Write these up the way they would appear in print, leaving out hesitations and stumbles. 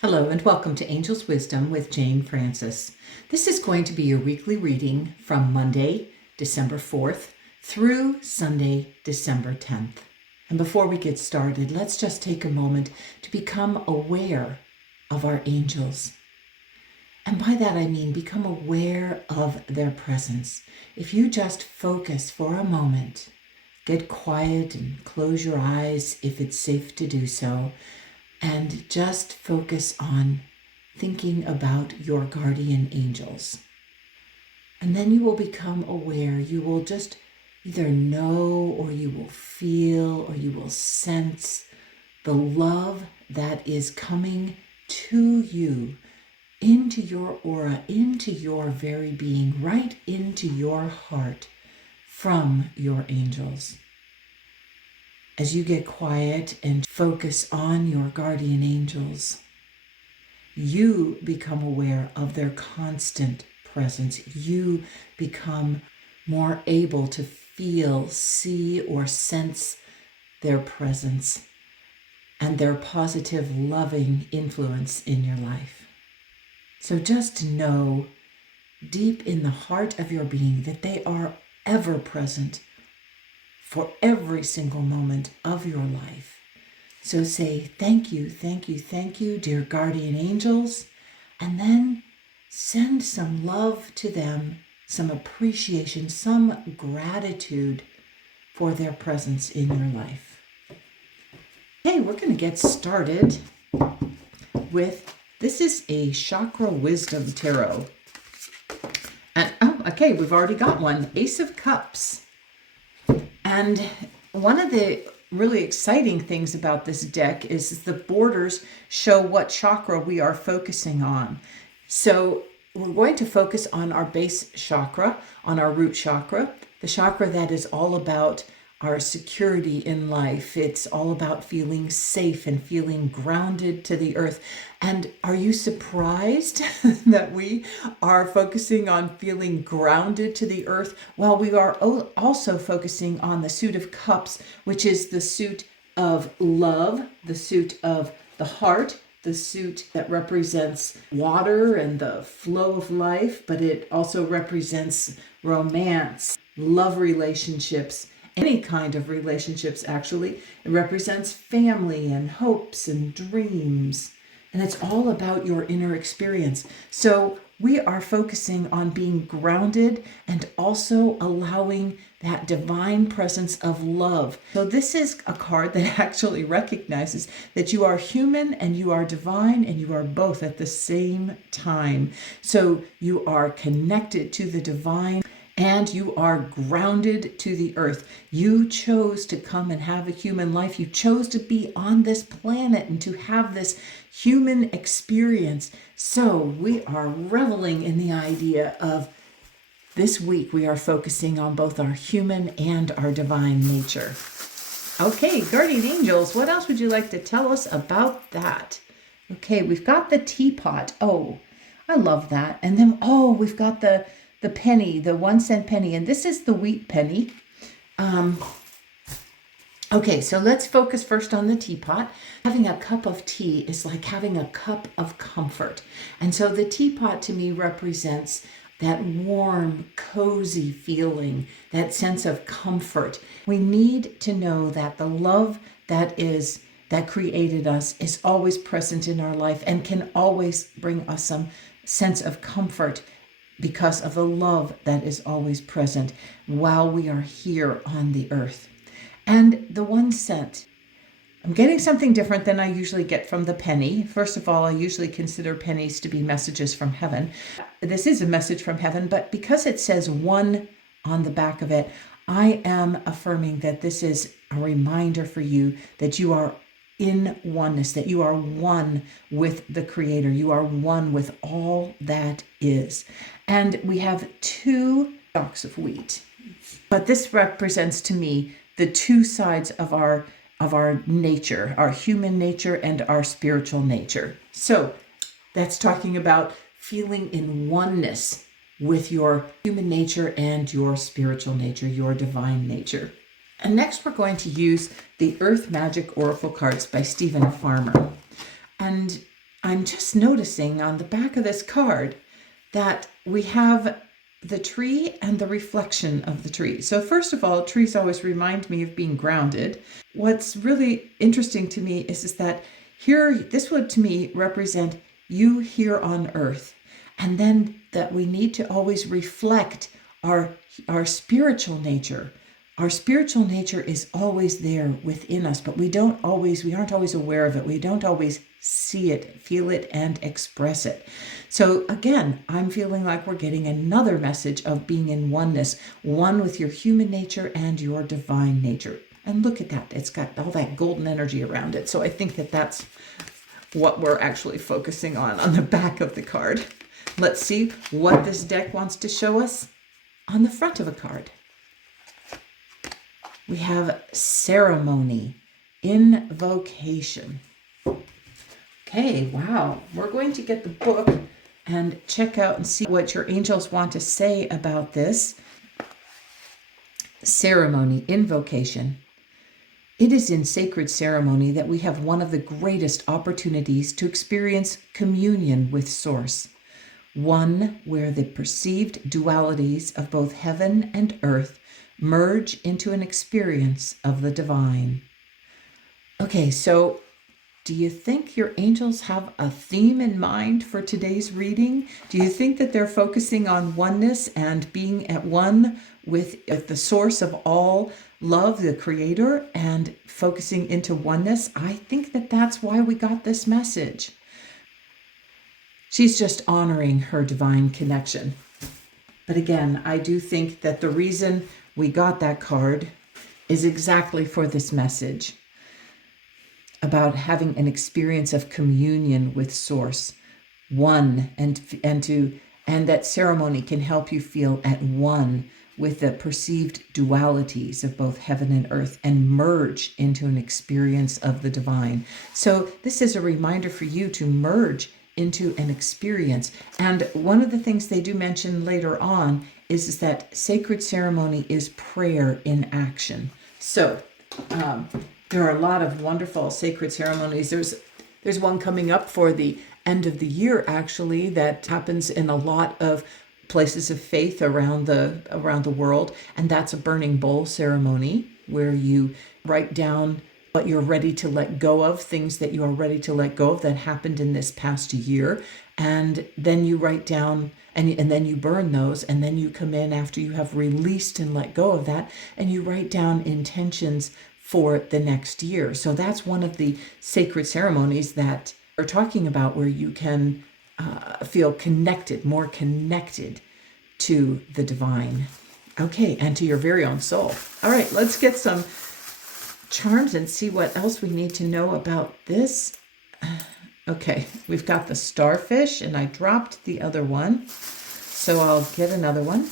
Hello and welcome to Angel's Wisdom with Jane Francis. This is going to be your weekly reading from Monday, December 4th through Sunday, December 10th. And before we get started, let's just take a moment to become aware of our angels. And by that I mean become aware of their presence. If you just focus for a moment, get quiet and close your eyes if it's safe to do so, and just focus on thinking about your guardian angels. And then you will become aware. You will just either know, or you will feel, or you will sense the love that is coming to you, into your aura, into your very being, right into your heart from your angels. As you get quiet and focus on your guardian angels, you become aware of their constant presence. You become more able to feel, see, or sense their presence and their positive, loving influence in your life. So just know deep in the heart of your being that they are ever present for every single moment of your life. So say, thank you, thank you, thank you, dear guardian angels, and then send some love to them, some appreciation, some gratitude for their presence in your life. Okay, we're going to get started with, this is a Chakra Wisdom Tarot. And, okay, we've already got one, Ace of Cups. And one of the really exciting things about this deck is the borders show what chakra we are focusing on. So we're going to focus on our base chakra, on our root chakra, the chakra that is all about our security in life. It's all about feeling safe and feeling grounded to the earth. And are you surprised that we are focusing on feeling grounded to the earth? Well, we are also focusing on the suit of cups, which is the suit of love, the suit of the heart, the suit that represents water and the flow of life, but it also represents romance, love relationships, any kind of relationships, actually. It represents family and hopes and dreams. And it's all about your inner experience. So we are focusing on being grounded and also allowing that divine presence of love. So this is a card that actually recognizes that you are human and you are divine and you are both at the same time. So you are connected to the divine and you are grounded to the earth. You chose to come and have a human life. You chose to be on this planet and to have this human experience. So we are reveling in the idea of this week we are focusing on both our human and our divine nature. Okay, guardian angels, what else would you like to tell us about that? Okay, we've got the teapot. Oh, I love that. And then, we've got the penny, the 1 cent penny, and this is the wheat penny. Okay, so let's focus first on the teapot. Having a cup of tea is like having a cup of comfort. And so the teapot to me represents that warm, cozy feeling, that sense of comfort. We need to know that the love that created us is always present in our life and can always bring us some sense of comfort because of the love that is always present while we are here on the earth. And the 1 cent, I'm getting something different than I usually get from the penny. First of all, I usually consider pennies to be messages from heaven. This is a message from heaven, but because it says 1 on the back of it, I am affirming that this is a reminder for you that you are in oneness, that you are one with the Creator. You are one with all that is. And we have 2 stalks of wheat. But this represents to me the 2 sides of our nature, our human nature and our spiritual nature. So that's talking about feeling in oneness with your human nature and your spiritual nature, your divine nature. And next we're going to use the Earth Magic Oracle cards by Stephen Farmer. And I'm just noticing on the back of this card that we have the tree and the reflection of the tree. So first of all, trees always remind me of being grounded. What's really interesting to me is that here, this would to me represent you here on earth. And then that we need to always reflect our spiritual nature. Our spiritual nature is always there within us, but we aren't always aware of it. We don't always see it, feel it, and express it. So again, I'm feeling like we're getting another message of being in oneness, one with your human nature and your divine nature. And look at that. It's got all that golden energy around it. So I think that that's what we're actually focusing on the back of the card. Let's see what this deck wants to show us on the front of a card. We have ceremony, invocation. Okay, wow. We're going to get the book and check out and see what your angels want to say about this. Ceremony, invocation. It is in sacred ceremony that we have one of the greatest opportunities to experience communion with Source, one where the perceived dualities of both heaven and earth merge into an experience of the divine. Okay, so do you think your angels have a theme in mind for today's reading? Do you think that they're focusing on oneness and being at one with the source of all love, the creator, and focusing into oneness? I think that that's why we got this message. She's just honoring her divine connection. But again, I do think that the reason we got that card is exactly for this message about having an experience of communion with Source, one, and that ceremony can help you feel at one with the perceived dualities of both heaven and earth and merge into an experience of the divine. So this is a reminder for you to merge into an experience. And one of the things they do mention later on is that sacred ceremony is prayer in action. So there are a lot of wonderful sacred ceremonies. There's one coming up for the end of the year, actually, that happens in a lot of places of faith around the world, and that's a burning bowl ceremony where you write down what you're ready to let go of, things that you are ready to let go of that happened in this past year, and then you write down and then you burn those, and then you come in after you have released and let go of that, and you write down intentions for the next year. So that's one of the sacred ceremonies that we're talking about, where you can feel connected, more connected to the divine. Okay, and to your very own soul. All right, let's get some charms and see what else we need to know about this. Okay, we've got the starfish, and I dropped the other one, so I'll get another one.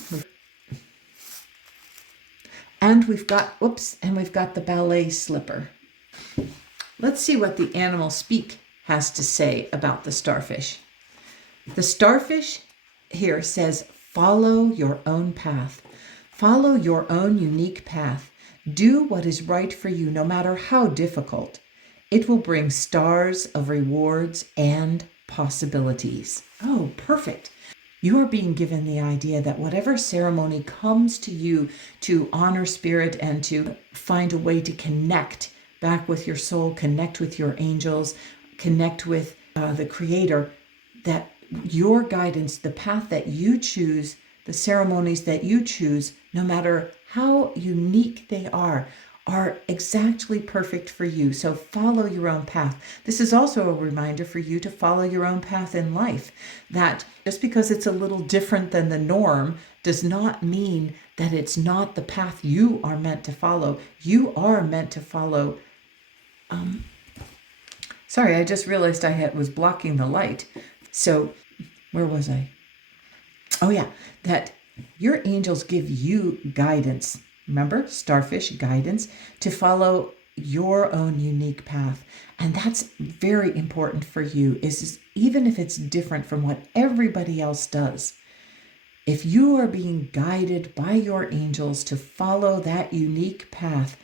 And we've got the ballet slipper. Let's see what the animal speak has to say about the starfish. The starfish here says, follow your own path. Follow your own unique path. Do what is right for you, no matter how difficult. It will bring stars of rewards and possibilities. Oh, perfect. You are being given the idea that whatever ceremony comes to you to honor spirit and to find a way to connect back with your soul, connect with your angels, connect with the creator, that your guidance, the path that you choose, the ceremonies that you choose, no matter how unique they are exactly perfect for you. So follow your own path. This is also a reminder for you to follow your own path in life, that just because it's a little different than the norm does not mean that it's not the path you are meant to follow. You are meant to follow. Sorry, I just realized I was blocking the light. So where was I? Oh yeah, that your angels give you guidance. Remember, starfish, guidance, to follow your own unique path. And that's very important for you, is even if it's different from what everybody else does. If you are being guided by your angels to follow that unique path,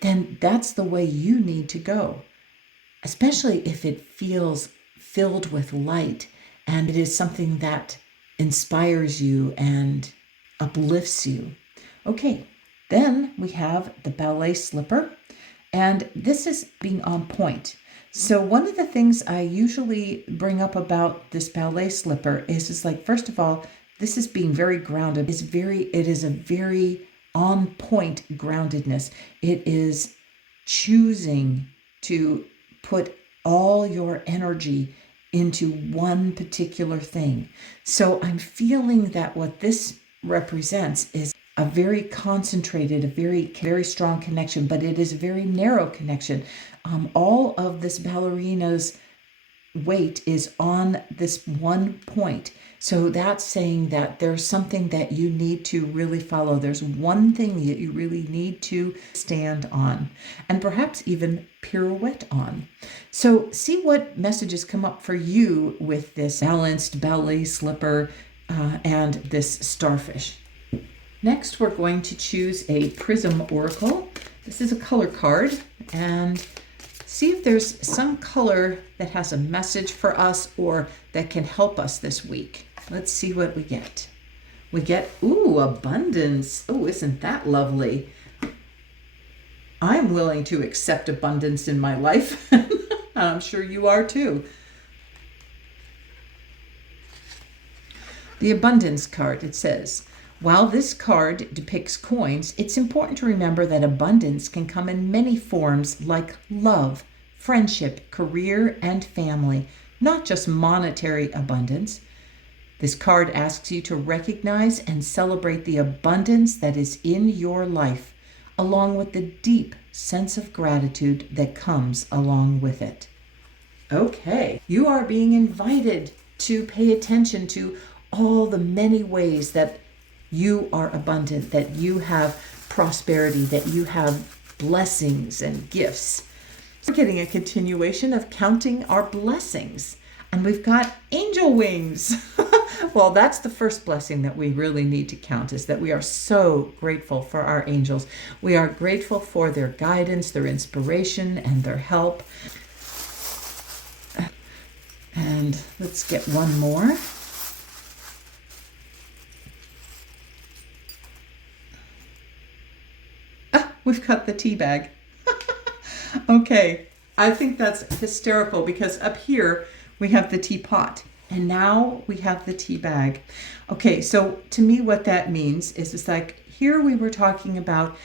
then that's the way you need to go. Especially if it feels filled with light, and it is something that inspires you and uplifts you. Okay, then we have the ballet slipper, and this is being on point. So one of the things I usually bring up about this ballet slipper is like, first of all, this is being very grounded. It is a very on point groundedness. It is choosing to put all your energy into one particular thing. So I'm feeling that what this represents is a very concentrated, a very strong connection, but it is a very narrow connection. All of this ballerina's weight is on this one point. So that's saying that there's something that you need to really follow. There's one thing that you really need to stand on and perhaps even pirouette on. So see what messages come up for you with this balanced ballet slipper and this starfish. Next, we're going to choose a prism oracle. This is a color card, and see if there's some color that has a message for us or that can help us this week. Let's see what we get. We get, ooh, abundance. Oh, isn't that lovely? I'm willing to accept abundance in my life. I'm sure you are too. The abundance card, it says, while this card depicts coins, it's important to remember that abundance can come in many forms like love, friendship, career, and family, not just monetary abundance. This card asks you to recognize and celebrate the abundance that is in your life, along with the deep sense of gratitude that comes along with it. Okay, you are being invited to pay attention to all the many ways that you are abundant, that you have prosperity, that you have blessings and gifts. We're getting a continuation of counting our blessings. And we've got angel wings. Well, that's the first blessing that we really need to count, is that we are so grateful for our angels. We are grateful for their guidance, their inspiration, and their help. And let's get one more. We've got the tea bag. Okay, I think that's hysterical because up here we have the teapot and now we have the tea bag. Okay, so to me what that means is it's like here we were talking about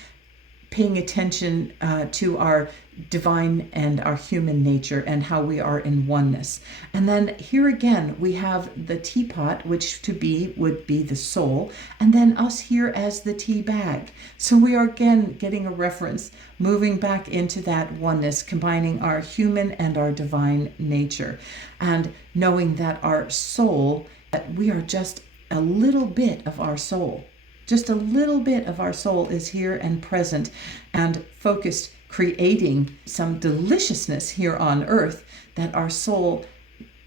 paying attention to our divine and our human nature and how we are in oneness. And then here again, we have the teapot, which would be the soul, and then us here as the tea bag. So we are again getting a reference, moving back into that oneness, combining our human and our divine nature, and knowing that our soul, that we are just a little bit of our soul. Just a little bit of our soul is here and present and focused, creating some deliciousness here on earth that our soul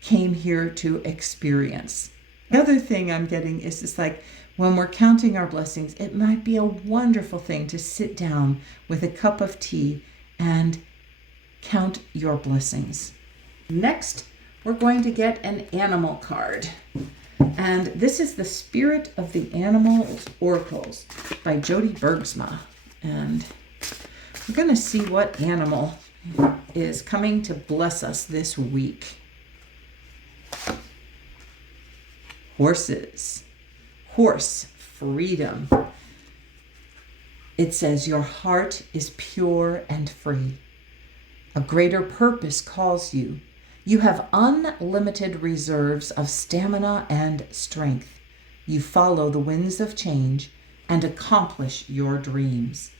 came here to experience. The other thing I'm getting is it's like when we're counting our blessings, it might be a wonderful thing to sit down with a cup of tea and count your blessings. Next, we're going to get an animal card. And this is the Spirit of the Animals Oracles by Jody Bergsma. And we're going to see what animal is coming to bless us this week. Horses. Horse, freedom. It says, your heart is pure and free. A greater purpose calls you. You have unlimited reserves of stamina and strength. You follow the winds of change and accomplish your dreams.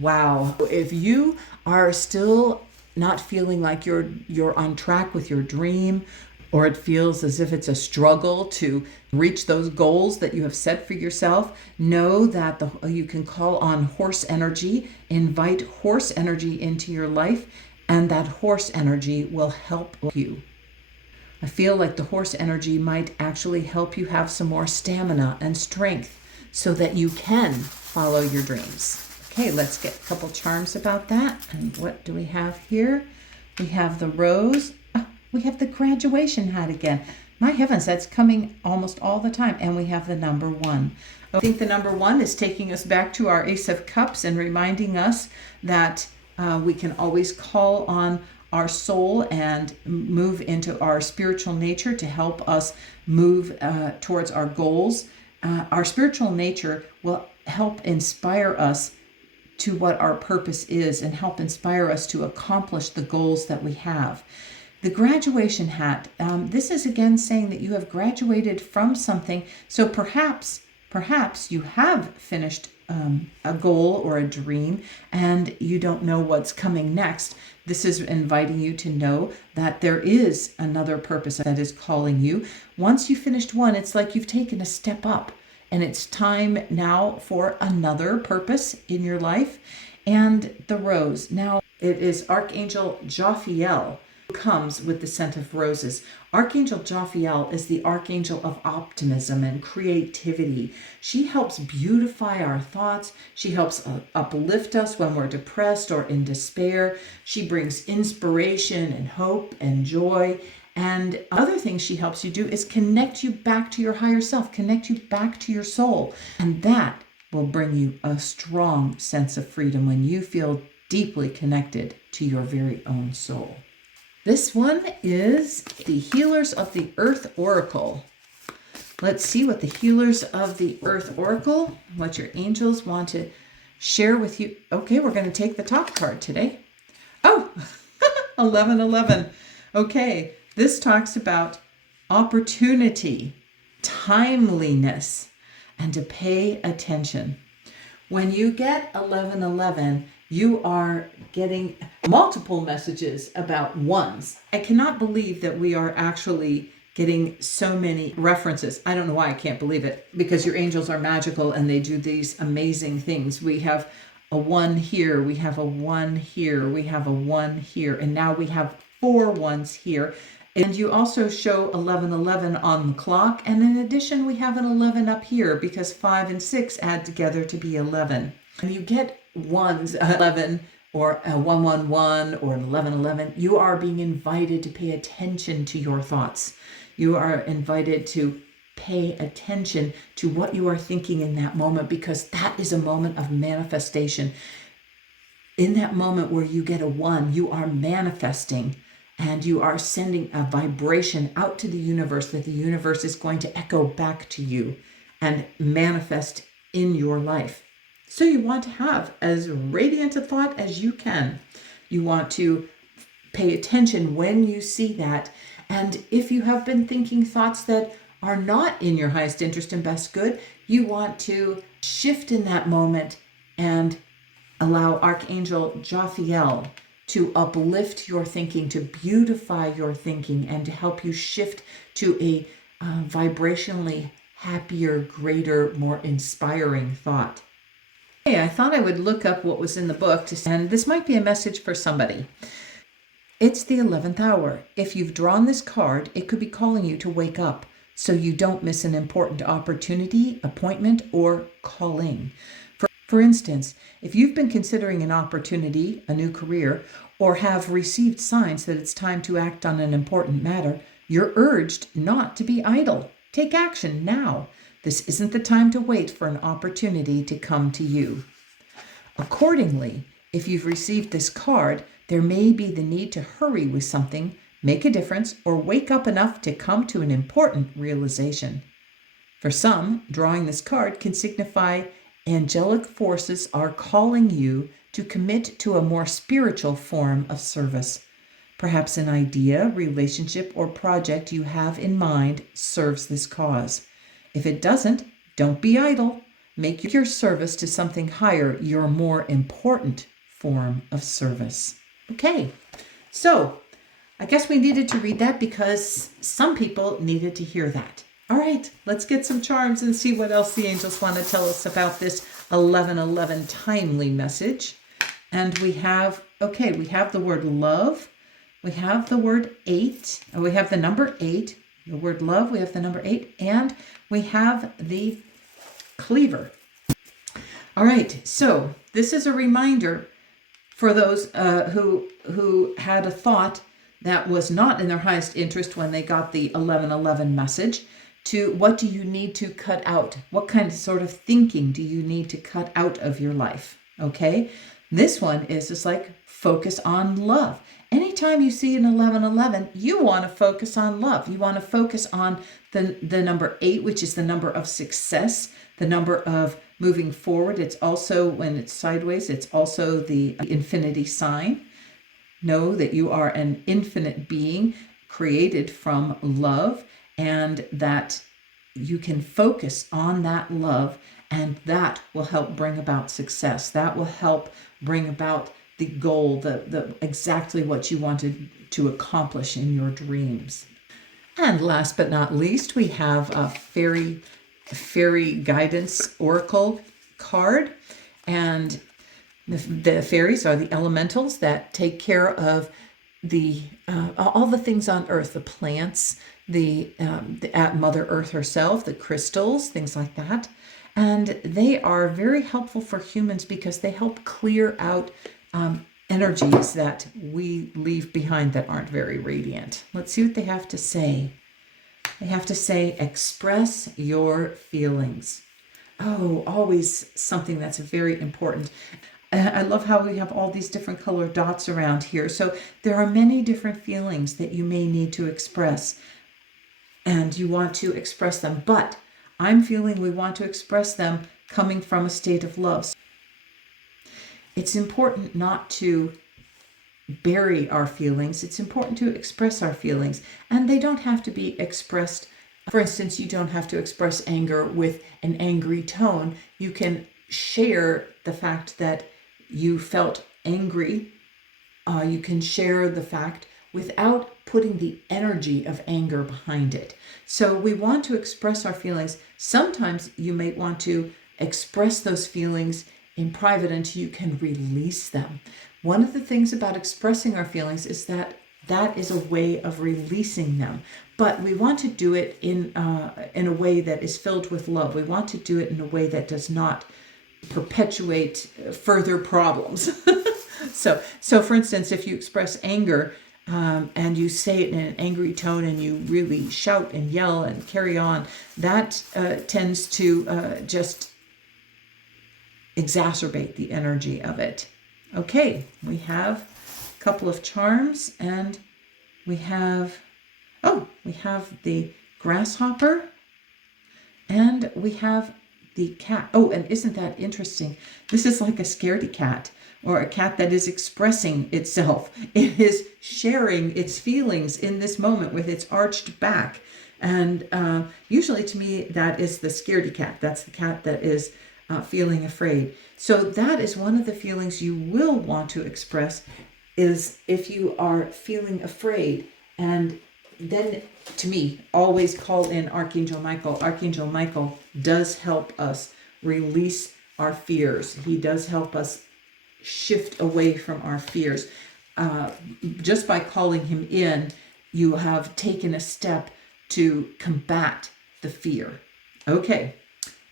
Wow. If you are still not feeling like you're on track with your dream, or it feels as if it's a struggle to reach those goals that you have set for yourself, know that you can call on horse energy, invite horse energy into your life, and that horse energy will help you. I feel like the horse energy might actually help you have some more stamina and strength so that you can follow your dreams. Okay, let's get a couple charms about that. And what do we have here? We have the rose. We have the graduation hat again. My heavens, that's coming almost all the time. And we have the number 1. I think the number 1 is taking us back to our Ace of Cups and reminding us that we can always call on our soul and move into our spiritual nature to help us move towards our goals. Our spiritual nature will help inspire us to what our purpose is and help inspire us to accomplish the goals that we have. The graduation hat, this is again saying that you have graduated from something. So perhaps you have finished a goal or a dream and you don't know what's coming next. This is inviting you to know that there is another purpose that is calling you. Once you finished one, it's like you've taken a step up and it's time now for another purpose in your life. And the rose. Now it is Archangel Jophiel who comes with the scent of roses. Archangel Jophiel is the archangel of optimism and creativity. She helps beautify our thoughts. She helps uplift us when we're depressed or in despair. She brings inspiration and hope and joy. And other things she helps you do is connect you back to your higher self, connect you back to your soul. And that will bring you a strong sense of freedom when you feel deeply connected to your very own soul. This one is the Healers of the Earth Oracle. Let's see what the Healers of the Earth Oracle, what your angels want to share with you. Okay, we're going to take the top card today. Oh, 1111. Okay, this talks about opportunity, timeliness, and to pay attention. When you get 1111, you are getting multiple messages about ones. I cannot believe that we are actually getting so many references. I don't know why I can't believe it, because your angels are magical and they do these amazing things. We have a 1 here, we have a 1 here, we have a 1 here, and now we have 4 ones here. And you also show 1111 on the clock, and in addition we have an 11 up here because 5 and 6 add together to be 11. And you get ones, 11 or a 111 or an 1111. You are being invited to pay attention to your thoughts. You are invited to pay attention to what you are thinking in that moment, because that is a moment of manifestation. In that moment where you get a 1, you are manifesting and you are sending a vibration out to the universe that the universe is going to echo back to you and manifest in your life. So you want to have as radiant a thought as you can. You want to pay attention when you see that. And if you have been thinking thoughts that are not in your highest interest and best good, you want to shift in that moment and allow Archangel Jophiel to uplift your thinking, to beautify your thinking, and to help you shift to a vibrationally happier, greater, more inspiring thought. Hey, I thought I would look up what was in the book, and this might be a message for somebody. It's the 11th hour. If you've drawn this card, it could be calling you to wake up so you don't miss an important opportunity, appointment, or calling. For instance, if you've been considering an opportunity, a new career, or have received signs that it's time to act on an important matter, you're urged not to be idle. Take action now. This isn't the time to wait for an opportunity to come to you. Accordingly, if you've received this card, there may be the need to hurry with something, make a difference, or wake up enough to come to an important realization. For some, drawing this card can signify angelic forces are calling you to commit to a more spiritual form of service. Perhaps an idea, relationship, or project you have in mind serves this cause. If it doesn't, don't be idle. Make your service to something higher your more important form of service. Okay, so I guess we needed to read that because some people needed to hear that. All right, let's get some charms and see what else the angels want to tell us about this 1111 timely message. And we have the word love. We have the word 8. We have the number 8. The word love, we have the number 8. And we have the cleaver. All right, so this is a reminder for those who had a thought that was not in their highest interest when they got the 1111 message, to what do you need to cut out? What kind of sort of thinking do you need to cut out of your life? Okay, this one is just like focus on love. Anytime you see an 1111, you want to focus on love. You want to focus on the number 8, which is the number of success, the number of moving forward. It's also, when it's sideways, it's also the infinity sign. Know that you are an infinite being created from love, and that you can focus on that love, and that will help bring about success. That will help bring about the goal, the exactly what you wanted to accomplish in your dreams. And last but not least, we have a fairy guidance oracle card. And the fairies are the elementals that take care of the all the things on earth, the plants, the Mother Earth herself, the crystals, things like that. And they are very helpful for humans because they help clear out energies that we leave behind that aren't very radiant. Let's see what they have to say. They have to say, express your feelings. Oh, always something that's very important. I love how we have all these different colored dots around here. So there are many different feelings that you may need to express, and you want to express them. But I'm feeling we want to express them coming from a state of love. It's important not to bury our feelings. It's important to express our feelings, and they don't have to be expressed. For instance, you don't have to express anger with an angry tone. You can share the fact that you felt angry. You can share the fact without putting the energy of anger behind it. So we want to express our feelings. Sometimes you may want to express those feelings in private until you can release them. One of the things about expressing our feelings is that that is a way of releasing them. But we want to do it in a way that is filled with love. We want to do it in a way that does not perpetuate further problems. So for instance, if you express anger and you say it in an angry tone and you really shout and yell and carry on, that tends to just exacerbate the energy of it. Okay, we have a couple of charms, and we have the grasshopper, and we have the cat. Oh, and isn't that interesting? This is like a scaredy cat, or a cat that is expressing itself. It is sharing its feelings in this moment with its arched back. And usually to me, that is the scaredy cat. That's the cat that is feeling afraid. So that is one of the feelings you will want to express, is if you are feeling afraid. And then, to me, always call in Archangel Michael. Archangel Michael does help us release our fears. He does help us shift away from our fears. Just by calling him in, you have taken a step to combat the fear. Okay.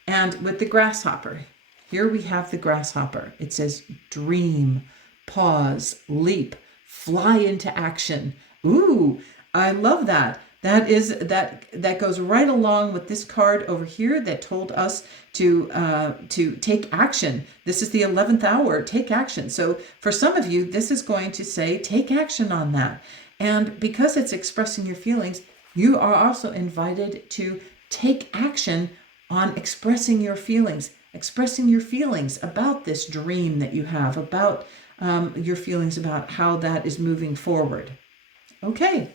And with the grasshopper, here we have the grasshopper. It says dream, pause, leap, fly into action. Ooh, I love that. That goes right along with this card over here that told us to take action. This is the 11th hour. Take action. So for some of you, this is going to say take action on that. And because it's expressing your feelings, you are also invited to take action on expressing your feelings about this dream that you have, about your feelings about how that is moving forward. Okay.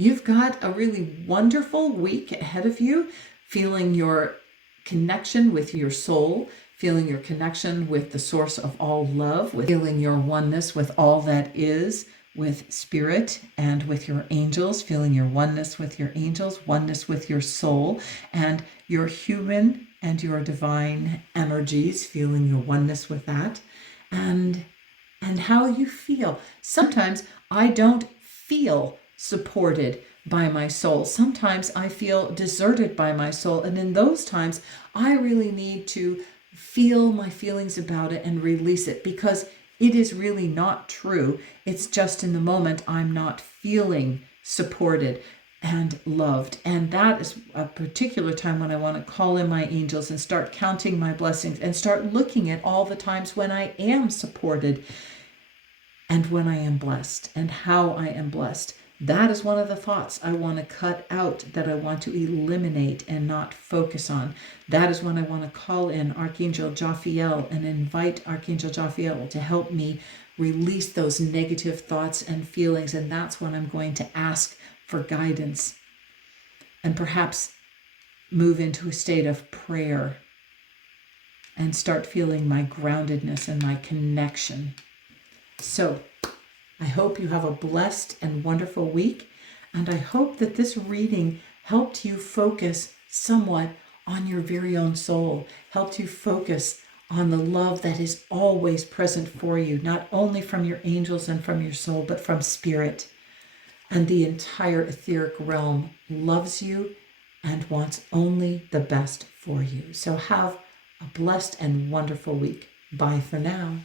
You've got a really wonderful week ahead of you, feeling your connection with your soul, feeling your connection with the source of all love, with feeling your oneness with all that is, with spirit and with your angels, feeling your oneness with your angels, oneness with your soul, and your human and your divine energies, feeling your oneness with that, and how you feel. Sometimes I don't feel supported by my soul. Sometimes I feel deserted by my soul. And in those times, I really need to feel my feelings about it and release it, because it is really not true. It's just in the moment I'm not feeling supported and loved. And that is a particular time when I want to call in my angels and start counting my blessings and start looking at all the times when I am supported and when I am blessed and how I am blessed. That is one of the thoughts I want to cut out, that I want to eliminate and not focus on. That is when I want to call in Archangel Jophiel and invite Archangel Jophiel to help me release those negative thoughts and feelings. And that's when I'm going to ask for guidance and perhaps move into a state of prayer and start feeling my groundedness and my connection. So I hope you have a blessed and wonderful week, and I hope that this reading helped you focus somewhat on your very own soul, helped you focus on the love that is always present for you, not only from your angels and from your soul, but from spirit. And the entire etheric realm loves you and wants only the best for you. So have a blessed and wonderful week. Bye for now.